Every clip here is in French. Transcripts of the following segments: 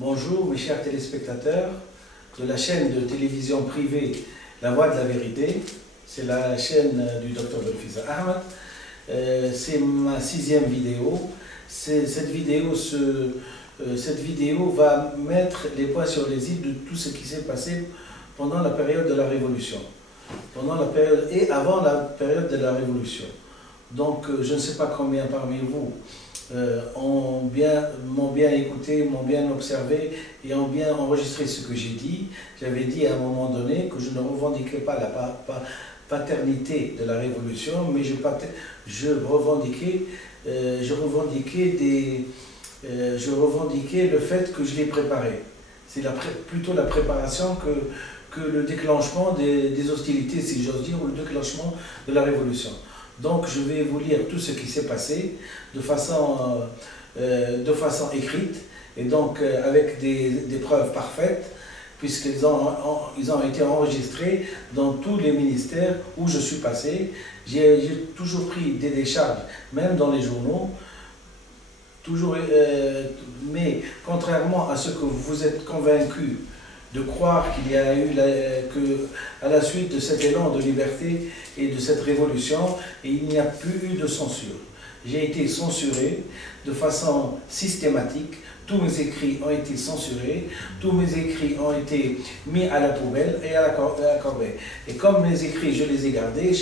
Bonjour mes chers téléspectateurs de la chaîne de télévision privée La Voix de la Vérité. C'est la chaîne du Dr Belkhiza Ahmed. C'est ma 6e vidéo. Cette vidéo va mettre les points sur les i de tout ce qui s'est passé pendant la période de la Révolution. Pendant la période et avant la période de la Révolution. Donc je ne sais pas combien parmi vous m'ont bien écouté, m'ont bien observé et ont bien enregistré ce que j'ai dit. J'avais dit à un moment donné que je ne revendiquais pas la paternité de la Révolution, mais je revendiquais le fait que je l'ai préparé. C'est plutôt la préparation que le déclenchement des hostilités, si j'ose dire, ou le déclenchement de la Révolution. Donc je vais vous lire tout ce qui s'est passé de façon écrite et donc avec des preuves parfaites, puisqu'ils ont été enregistrés dans tous les ministères où je suis passé. J'ai toujours pris des décharges, même dans les journaux, mais contrairement à ce que vous êtes convaincus de croire qu'il y a eu, à la suite de cet élan de liberté et de cette révolution, il n'y a plus eu de censure. J'ai été censuré de façon systématique, tous mes écrits ont été censurés, tous mes écrits ont été mis à la poubelle et à la corbeille. Et comme mes écrits, je les ai gardés,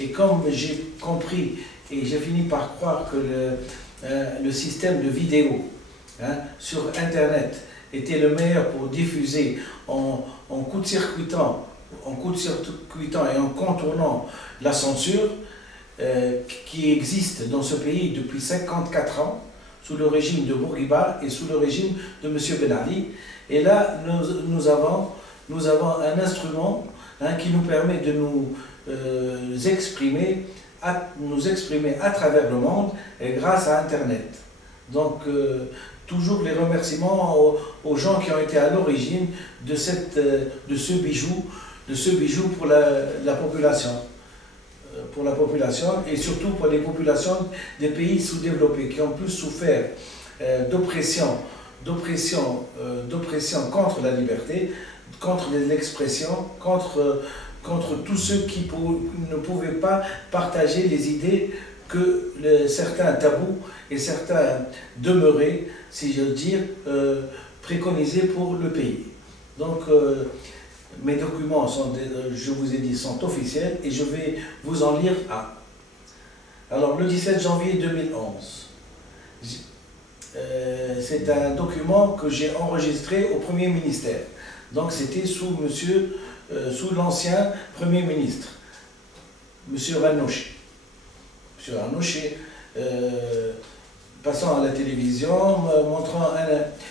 et comme j'ai compris et j'ai fini par croire que le système de vidéo sur Internet était le meilleur pour diffuser en court-circuitant et en contournant la censure qui existe dans ce pays depuis 54 ans, sous le régime de Bourguiba et sous le régime de M. Ben Ali. Et là, nous avons un instrument qui nous permet de nous exprimer à travers le monde grâce à Internet. Donc, toujours les remerciements aux gens qui ont été à l'origine de ce bijou pour la population. Et surtout pour les populations des pays sous-développés qui ont plus souffert d'oppression contre la liberté, contre l'expression, contre tous ceux qui ne pouvaient pas partager les idées que certains tabous et certains demeurés, si j'ose dire, préconisés pour le pays. Donc, mes documents, je vous ai dit, sont officiels et je vais vous en lire un. Alors, le 17 janvier 2011, c'est un document que j'ai enregistré au Premier ministère. Donc, c'était sous l'ancien Premier ministre, M. Ranouchi. M. Ranouchi, passant à la télévision, montrant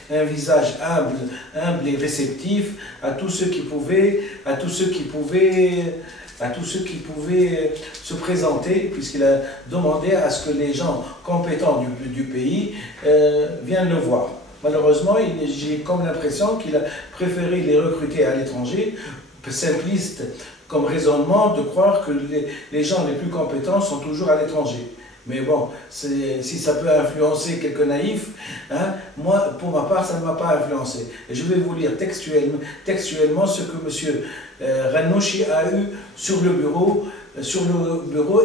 un visage humble et réceptif à tous ceux qui pouvaient se présenter, puisqu'il a demandé à ce que les gens compétents du pays viennent le voir. Malheureusement, j'ai comme l'impression qu'il a préféré les recruter à l'étranger, simpliste comme raisonnement de croire que les gens les plus compétents sont toujours à l'étranger. Mais bon, si ça peut influencer quelques naïfs, moi, pour ma part, ça ne m'a pas influencé. Et je vais vous lire textuellement ce que M. Ranouchi a eu sur le bureau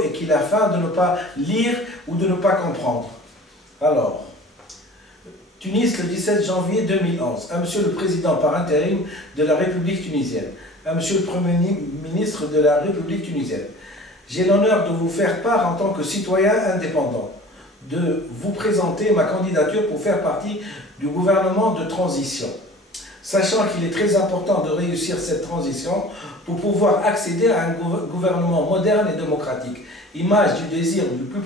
et qu'il a faim de ne pas lire ou de ne pas comprendre. Alors, Tunis, le 17 janvier 2011, à M. le Président par intérim de la République tunisienne, à M. le Premier ministre de la République tunisienne. J'ai l'honneur de vous faire part en tant que citoyen indépendant, de vous présenter ma candidature pour faire partie du gouvernement de transition. Sachant qu'il est très important de réussir cette transition pour pouvoir accéder à un gouvernement moderne et démocratique, image du désir le plus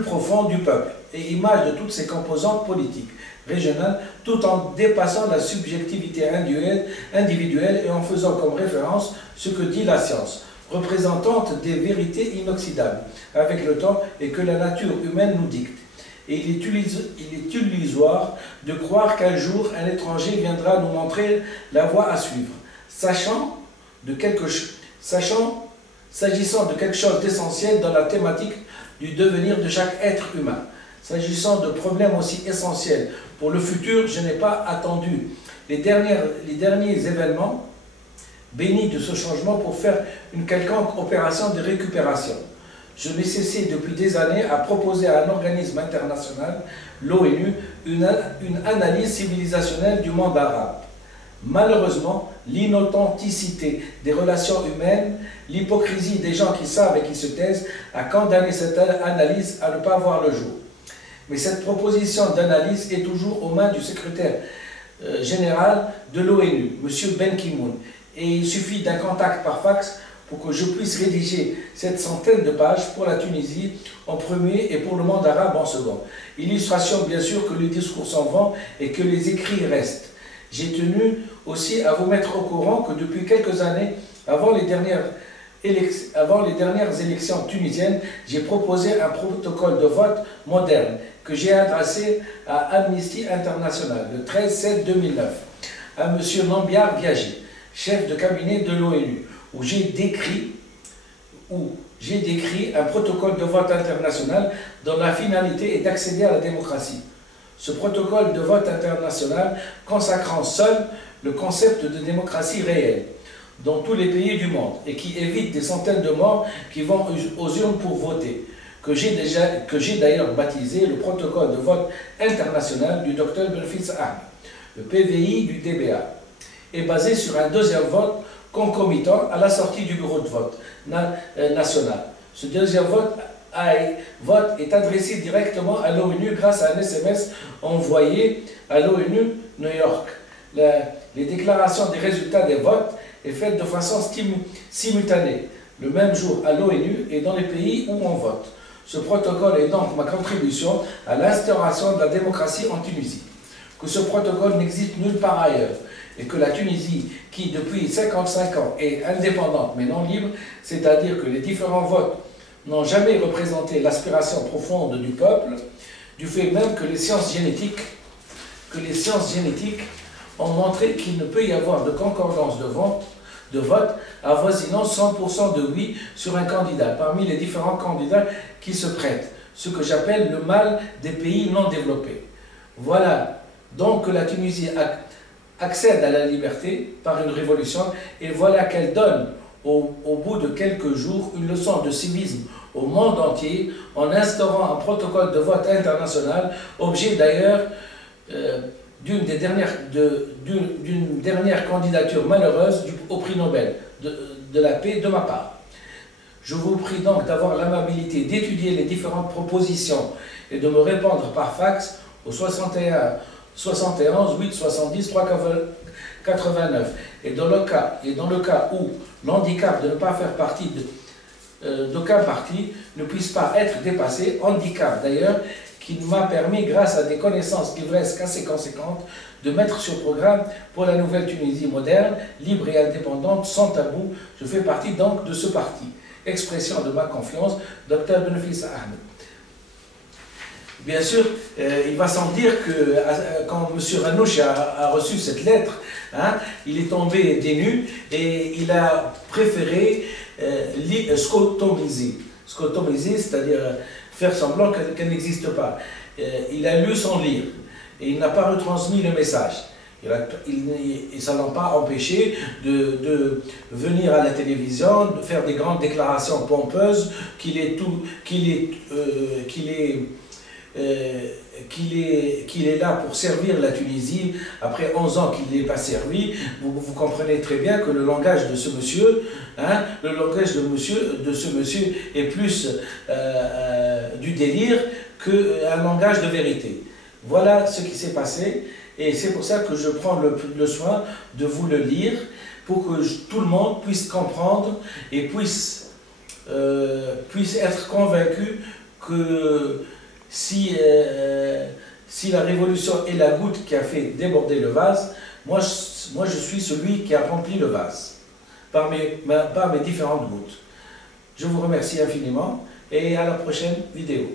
profond du peuple et image de toutes ses composantes politiques, régionales, tout en dépassant la subjectivité individuelle et en faisant comme référence ce que dit la science, représentante des vérités inoxydables avec le temps et que la nature humaine nous dicte. Et il est illusoire de croire qu'un jour un étranger viendra nous montrer la voie à suivre, s'agissant de quelque chose d'essentiel dans la thématique du devenir de chaque être humain. S'agissant de problèmes aussi essentiels pour le futur, je n'ai pas attendu les derniers événements bénis de ce changement pour faire une quelconque opération de récupération. Je n'ai cessé depuis des années à proposer à un organisme international, l'ONU, une analyse civilisationnelle du monde arabe. Malheureusement, l'inauthenticité des relations humaines, l'hypocrisie des gens qui savent et qui se taisent a condamné cette analyse à ne pas voir le jour. Mais cette proposition d'analyse est toujours aux mains du secrétaire général de l'ONU, M. Ban Ki-moon, et il suffit d'un contact par fax pour que je puisse rédiger cette centaine de pages pour la Tunisie en premier et pour le monde arabe en second. Illustration bien sûr que le discours s'en vend et que les écrits restent. J'ai tenu aussi à vous mettre au courant que depuis quelques années, avant les dernières élections tunisiennes, j'ai proposé un protocole de vote moderne que j'ai adressé à Amnesty International le 13/7/2009, à M. Nambiar Biagé, chef de cabinet de l'ONU, où j'ai décrit un protocole de vote international dont la finalité est d'accéder à la démocratie. Ce protocole de vote international consacrant seul le concept de démocratie réelle dans tous les pays du monde et qui évite des centaines de morts qui vont aux urnes pour voter, que j'ai d'ailleurs baptisé le protocole de vote international du Dr Benfis Ahmed, le PVI du DBA, est basé sur un deuxième vote concomitant à la sortie du bureau de vote national. Ce deuxième vote est adressé directement à l'ONU grâce à un SMS envoyé à l'ONU New York. Les déclarations des résultats des votes est faite de façon simultanée, le même jour à l'ONU et dans les pays où on vote. Ce protocole est donc ma contribution à l'instauration de la démocratie en Tunisie. Que ce protocole n'existe nulle part ailleurs et que la Tunisie, qui depuis 55 ans est indépendante mais non libre, c'est-à-dire que les différents votes n'ont jamais représenté l'aspiration profonde du peuple, du fait même que les sciences génétiques ont montré qu'il ne peut y avoir de concordance de vote avoisinant 100% de oui sur un candidat, parmi les différents candidats qui se prêtent, ce que j'appelle le mal des pays non développés. Voilà donc que la Tunisie accède à la liberté par une révolution, et voilà qu'elle donne au bout de quelques jours une leçon de civisme au monde entier en instaurant un protocole de vote international, objet d'ailleurs d'une dernière candidature malheureuse au prix Nobel de la paix de ma part. Je vous prie donc d'avoir l'amabilité d'étudier les différentes propositions et de me répondre par fax au 71 8 70 3 89. Et dans le cas où l'handicap de ne pas faire partie d'aucun parti ne puisse pas être dépassé, handicap d'ailleurs qui m'a permis, grâce à des connaissances livresques assez conséquentes, de mettre sur programme pour la nouvelle Tunisie moderne, libre et indépendante, sans tabou. Je fais partie donc de ce parti. Expression de ma confiance, Dr Benfis Ahmed. Bien sûr, il va sans dire que quand M. Ranouch a reçu cette lettre, il est tombé des nues et il a préféré scotomiser. Scotomiser, c'est-à-dire faire semblant qu'elle n'existe pas. Il a lu sans lire et il n'a pas retransmis le message. Et ça ne l'a pas empêché de venir à la télévision, de faire des grandes déclarations pompeuses qu'il est là pour servir la Tunisie après 11 ans qu'il n'est pas servi. Vous comprenez très bien que le langage de ce monsieur, est plus du délire qu'un langage de vérité. Voilà ce qui s'est passé et c'est pour ça que je prends le soin de vous le lire pour que tout le monde puisse comprendre et puisse être convaincu que si la révolution est la goutte qui a fait déborder le vase, moi je suis celui qui a rempli le vase par mes différentes gouttes. Je vous remercie infiniment et à la prochaine vidéo.